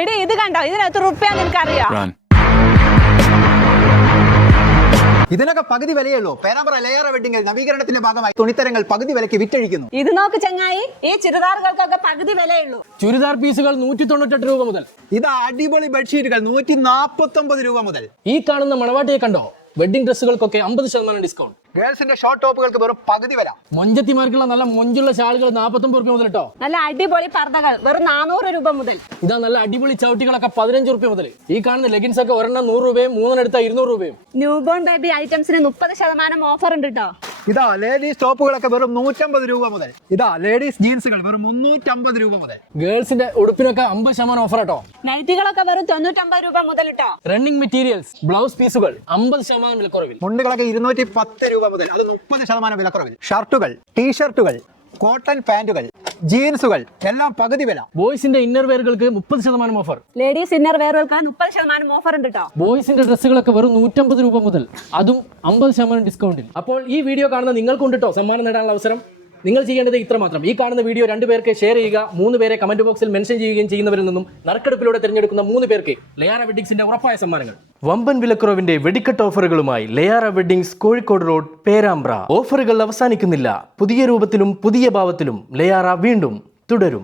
എടി ഇത് കണ്ടോ? ഇതിനകത്ത് എനിക്കറിയാം. അറിയാ ഇതിനൊക്കെ പകുതി വിലയുള്ളൂ പേരാമ്പ്ര ലെയർ വെഡിങ്ങിൽ നവീകരണത്തിന്റെ ഭാഗമായി തുണിത്തരങ്ങൾ പകുതി വിലയ്ക്ക് വിറ്റഴിക്കുന്നു. ഇത് നോക്ക് ചങ്ങായി ഈ ചുരിദാറുകൾക്കൊക്കെ പകുതി വിലയുള്ളൂ ചുരിദാർ പീസുകൾ നൂറ്റി തൊണ്ണൂറ്റെട്ട് രൂപ മുതൽ. ഇത് അടിപൊളി ബെഡ്ഷീറ്റുകൾ നൂറ്റി നാൽപ്പത്തൊമ്പത് രൂപ മുതൽ. ഈ കാണുന്ന മണവാട്ടിയെ കണ്ടോ? വെഡിങ് ഡ്രസ്സുകൾക്കൊക്കെ അമ്പത് ശതമാനം ഡിസ്കൗണ്ട് ഗേൾസിന്റെ ഷോർട്ട് ടോപ്പുകൾക്ക് വെറും പകുതി വില. മൊഞ്ചത്തിമാർക്കുള്ള നല്ല മൊഞ്ചുള്ള ഷാളുകൾ നാൽപ്പത്തൊമ്പത് രൂപ മുതൽ കേട്ടോ നല്ല അടിപൊളി പർദ്ദകൾ വെറും നാനൂറ് രൂപ മുതൽ. ഇതാ നല്ല അടിപൊളി ചവിട്ടികളൊക്കെ പതിനഞ്ച് രൂപ മുതൽ ഈ കാണുന്ന ലെഗിൻസ് ഒക്കെ ഒരെണ്ണം നൂറ് രൂപയും മൂന്നെണ്ണം എടുത്താൽ ഇരുന്നൂറ് രൂപയും. ന്യൂബോൺ ബേബി ഐറ്റംസിന് മുപ്പത് ശതമാനം ഓഫർ ഉണ്ട് കേട്ടോ ഇതാ ലേഡീസ് ടോപ്പുകളൊക്കെ വെറും നൂറ്റമ്പത് രൂപ മുതൽ. ഇതാ ലേഡീസ് ജീൻസുകൾ വെറും മുന്നൂറ്റമ്പത് രൂപ മുതൽ. ഗേൾസിന്റെ ഉടുപ്പിനൊക്കെ അമ്പത് ശതമാനം ഓഫർ കേട്ടോ നൈറ്റികളൊക്കെ വെറും തൊണ്ണൂറ്റമ്പത് രൂപ മുതൽ കേട്ടോ റണ്ണിംഗ് മെറ്റീരിയൽസ് ബ്ലൗസ് പീസുകൾ അമ്പത് ശതമാനം വിലക്കുറവിൽ. മുണ്ടുകളൊക്കെ ഇരുന്നൂറ്റി പത്ത് രൂപ മുതൽ. അത് മുപ്പത് ശതമാനം വിലക്കുറവിൽ. ഷർട്ടുകൾ ടീഷർട്ടുകൾ കോട്ടൺ പാന്റുകൾ ജീൻസുകൾ എല്ലാം പകുതി വില. ബോയ്സിന്റെ ഇന്നർ വെയറുകൾക്ക് മുപ്പത് ശതമാനം ഓഫർ ലേഡീസ് ഇന്നർ വെയറുകൾക്ക് മുപ്പത് ശതമാനം ഓഫർ ഉണ്ട് കേട്ടോ ബോയ്സിന്റെ ഡ്രസ്സുകളൊക്കെ വെറും നൂറ്റമ്പത് രൂപ മുതൽ. അതും അമ്പത് ശതമാനം ഡിസ്കൗണ്ടിൽ അപ്പോൾ ഈ വീഡിയോ കാണുന്ന നിങ്ങൾക്കുണ്ട് കേട്ടോ സമ്മാനം നേടാനുള്ള അവസരം. നിങ്ങൾ ചെയ്യേണ്ടത് ഇത്ര മാത്രം. ഈ കാണുന്ന വീഡിയോ രണ്ട് പേർക്ക് ഷെയർ ചെയ്യുക മൂന്ന് പേരെ കമന്റ് ബോക്സിൽ മെൻഷൻ ചെയ്യുകയും ചെയ്യുന്നവരിൽ നിന്നും നറുക്കെടുപ്പിലൂടെ തിരഞ്ഞെടുക്കുന്ന മൂന്ന് പേർക്ക് ലയാറ വെഡിങ്സിന്റെ ഉറപ്പായ സമ്മാനങ്ങൾ. വമ്പൻ വിലക്കുറവിന്റെ വെടിക്കെട്ട് ഓഫറുകളുമായി ലയാറ വെഡിങ്സ് കോഴിക്കോട് റോഡ് പേരാമ്പ്ര. ഓഫറുകൾ അവസാനിക്കുന്നില്ല. പുതിയ രൂപത്തിലും പുതിയ ഭാവത്തിലും ലയാറ വീണ്ടും തുടരും.